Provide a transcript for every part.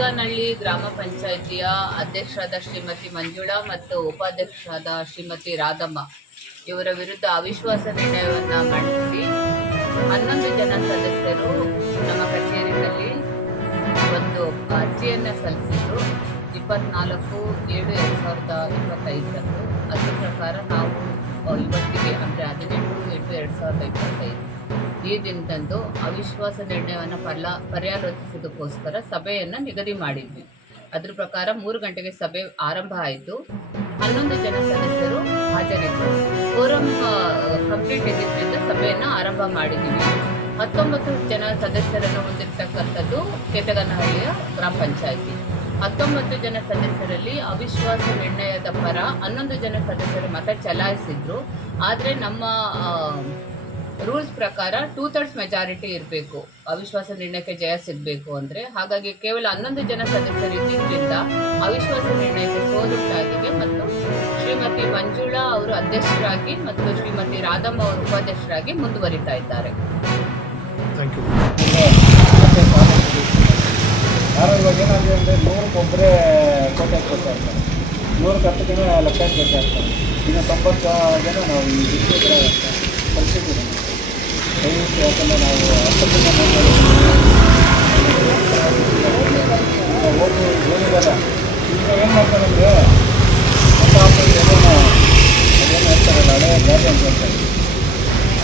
ಹುಲ್ಗಾನಹಳ್ಳಿ ಗ್ರಾಮ ಪಂಚಾಯಿತಿಯ ಅಧ್ಯಕ್ಷರಾದ ಶ್ರೀಮತಿ ಮಂಜುಳಾ ಮತ್ತು ಉಪಾಧ್ಯಕ್ಷರಾದ ಶ್ರೀಮತಿ ರಾಧಮ್ಮ ಇವರ ವಿರುದ್ಧ ಅವಿಶ್ವಾಸ ನಿರ್ಣಯವನ್ನು ಮಂಡಿಸಿ 11 ಜನ ಸದಸ್ಯರು ನಮ್ಮ ಕಚೇರಿಯಲ್ಲಿ ಒಂದು ಅರ್ಜಿಯನ್ನು ಸಲ್ಲಿಸಿದ್ರು 24/7/2025 ಅದರ ಪ್ರಕಾರ ನಾವು ಇವತ್ತಿಗೆ ಅಂದರೆ 18/8/2025 ಈ ದಿನದಂದು ಅವಿಶ್ವಾಸ ನಿರ್ಣಯವನ್ನು ಪರ್ಯಾಲೋಚಿಸೋದಕ್ಕೋಸ್ಕರ ಸಭೆಯನ್ನು ನಿಗದಿ ಮಾಡಿದ್ವಿ. ಅದ್ರ ಪ್ರಕಾರ 3 ಗಂಟೆಗೆ ಸಭೆ ಆರಂಭ ಆಯಿತು. 11 ಜನ ಸದಸ್ಯರು ಹಾಜರಿದ್ದರು. ಫೋರಂ ಕಂಪ್ಲೀಟ್ ಇದ್ದಿದ್ದರಿಂದ ಸಭೆಯನ್ನು ಆರಂಭ ಮಾಡಿದ್ದೀವಿ. 19 ಜನ ಸದಸ್ಯರನ್ನು ಹೊಂದಿರತಕ್ಕಂಥದ್ದು ಕೇತಗನಹಳ್ಳಿಯ ಗ್ರಾಮ ಪಂಚಾಯಿತಿ. 19 ಜನ ಸದಸ್ಯರಲ್ಲಿ ಅವಿಶ್ವಾಸ ನಿರ್ಣಯದ ಪರ 11 ಜನ ಸದಸ್ಯರು ಮತ ಚಲಾಯಿಸಿದ್ರು. ಆದರೆ ನಮ್ಮ ರೂಲ್ಸ್ ಪ್ರಕಾರ 2/3 ಮೆಜಾರಿಟಿ ಇರಬೇಕು ಅವಿಶ್ವಾಸ ನಿರ್ಣಯಕ್ಕೆ ಜಯ ಸಿಗಬೇಕು ಅಂದರೆ. ಹಾಗಾಗಿ ಕೇವಲ 11 ಜನ ಸದಸ್ಯರು ಇದ್ದಿದ್ದರಿಂದ ಅವಿಶ್ವಾಸ ನಿರ್ಣಯಕ್ಕೆ ಸೋಲುಂಟಾಗಿದೆ ಮತ್ತು ಶ್ರೀಮತಿ ಮಂಜುಳಾ ಅವರು ಅಧ್ಯಕ್ಷರಾಗಿ ಮತ್ತು ಶ್ರೀಮತಿ ರಾಧಮ್ಮ ಅವರು ಉಪಾಧ್ಯಕ್ಷರಾಗಿ ಮುಂದುವರಿತಾ ಇದ್ದಾರೆ. ಇವಾಗ ಏನಾಗಿದೆ ಅಂದರೆ 100ಕ್ಕೆ ಕೋಟೆ ಕೊಡ್ತಾ ಇರ್ತಾರೆ, 100ಕ್ಕೆ 10 ಜನ ಲೆಕ್ಕ ಬೇಕಾಗ್ತಾರೆ. ಇನ್ನು 90 ಜನ ನಾವು ಈ ಕಲಿಸಿದ್ದೀವಿ. ದಯವಿಟ್ಟು ಯಾಕಂದರೆ ನಾವು 10 ಜನ ಹೋಗಿ ಏನಿದಲ್ಲ ಈಗ ಏನು ಮಾಡ್ತಾರಂದರೆ ಅದೇನು ಹೇಳ್ತಾರಲ್ಲ ಹಳೆಯ ಗಾಡಿ ಅಂತ ಹೇಳ್ತಾರೆ,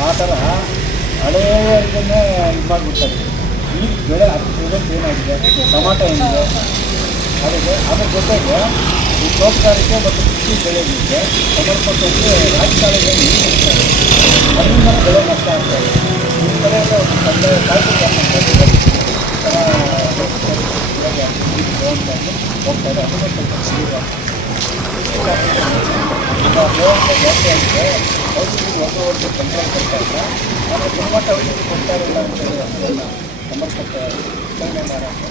ಆ ಥರ ಹಳೆಯ ಇದನ್ನೇ ಇದು ಮಾಡಿಬಿಡ್ತಾರೆ. ಈಗ ಬೆಳೆ ಪ್ರೆಸೆಂಟ್ ಏನಾಗಿದೆ, ಟೊಮಾಟೊ ಏನಿದೆ ಅದಕ್ಕೆ ಅದ್ರ ಜೊತೆಗೆ ಈ ತೋಟಗಾರಿಕೆ ಮತ್ತು ಕೃಷಿ ಬೆಳೆಗಳಿಗೆ ಸಂಬಂಧಪಟ್ಟಂತೆ ರಾಜಕಾಲದಲ್ಲಿ ನೀರು ಇರ್ತಾರೆ, ಅದರಿಂದ ಬೆಳೆ ನಷ್ಟ ಆಗ್ತದೆ. ಈ ಕಡೆಯಿಂದ ಒಂದು ತಂದೆ ಹೋಗ್ತಾರೆ, ಅದನ್ನು ಸ್ವಲ್ಪ ನೀರು ಈಗ ಬೇರೆ ಜಾಸ್ತಿ ಆಗಿದೆ. ಔಷಧಿ ಒಂದು ಕಂಟ್ರೋಲ್ ಕೊಡ್ತಾ ಇಲ್ಲ, ಆದರೆ ಗುಣಮಟ್ಟ ಔಷಧಿ ಕೊಡ್ತಾ ಇರಲ್ಲ ಅಂತೇಳಿ ಅದನ್ನು ಸಂಬಂಧಪಟ್ಟ ವಿತರಣೆ ಮಾಡೋಕ್ಕೆ